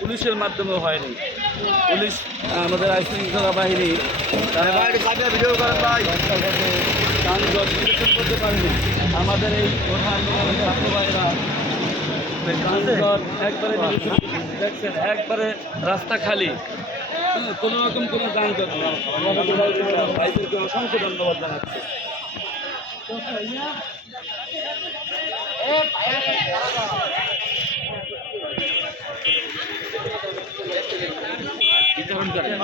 পুলিশের মাধ্যমে হয়নি। পুলিশ আমাদের আইন শৃঙ্খলা বাহিনী করতে পারেনি। আমাদের এই প্রধান ছাত্র ভাইরা একবারে দেখছেন একবারে রাস্তা খালি। কোনো রকম কোনো আমাদের ভাইদের- ভাইদেরকে অসংখ্য ধন্যবাদ জানাচ্ছি। বিতরণ করেন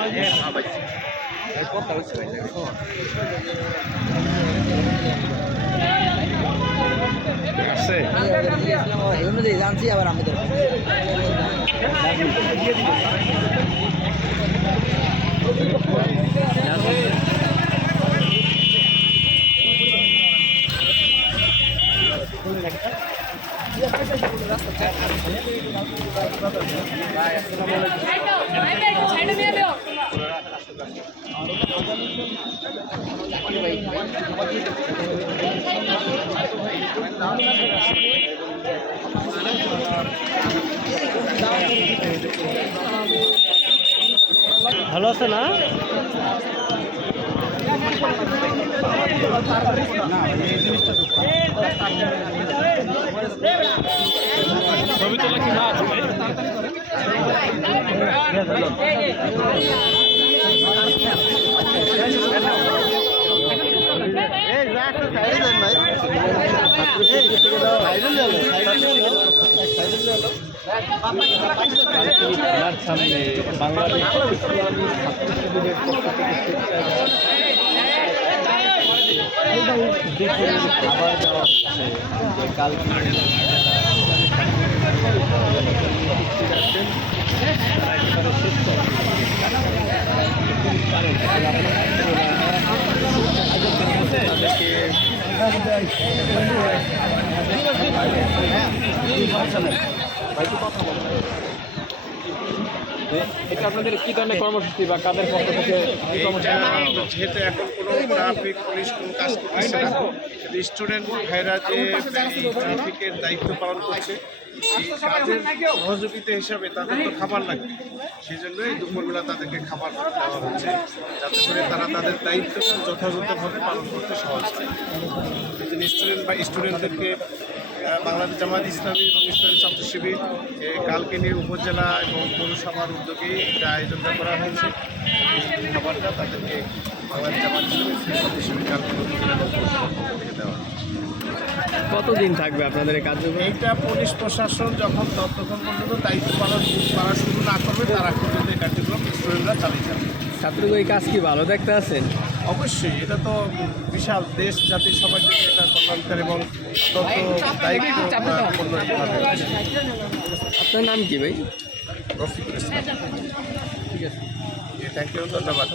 এমনি জানছি আবার আমাদের সাইডে নিয়ে ভালো আছে না? ছবি তোলা কি মাছ খেলার সামনে বাংলাদেশ খাবার দেওয়া হচ্ছে কালকে এটা আপনাদের কি ধরনের কর্মসূচি বা কাদের পক্ষ থেকে যেহেতু এখন কোনো ট্রাফিক পুলিশ কোনো কাজ করতেছে না স্টুডেন্ট ভাইরা যে ট্রাফিকের দায়িত্ব পালন করছে সহযোগিতা হিসাবে তাদের তো খাবার লাগবে। সেই জন্যই দুপুরবেলা তাদেরকে খাবার দেওয়া হচ্ছে যাতে করে তারা তাদের দায়িত্ব যথাযথভাবে পালন করতে সহজ হয়। স্টুডেন্ট বা স্টুডেন্টদেরকে বাংলাদেশ জামাত ইসলামী এবং ইসলামী ছাত্র শিবির উপজেলা এবং পৌরসভার উদ্যোগে এটা আয়োজনটা করা হয়েছে। খাবারটা তাদেরকে বাংলাদেশ জামাত ইসলামী ছাত্র শিবির কালকিনি উপজেলা এবং পৌরসভার পক্ষ থেকে দেওয়া কতদিন থাকবে আপনাদের এই কার্যক্রম? এইটা পুলিশ প্রশাসন যখন ততক্ষণ পর্যন্ত দায়িত্ব পালন করা শুরু না করবে তারা পর্যন্ত এই কার্যক্রম স্টুডেন্টরা চালিয়ে যাবে। ছাত্রদের এই কাজ কি ভালো দেখতে আছেন? অবশ্যই এটা তো বিশাল দেশ জাতির সবার জন্য এটা কল্যাণকার এবং আপনার নাম কি ভাই? রফিক ঠিক আছে। থ্যাংক ইউ ধন্যবাদ।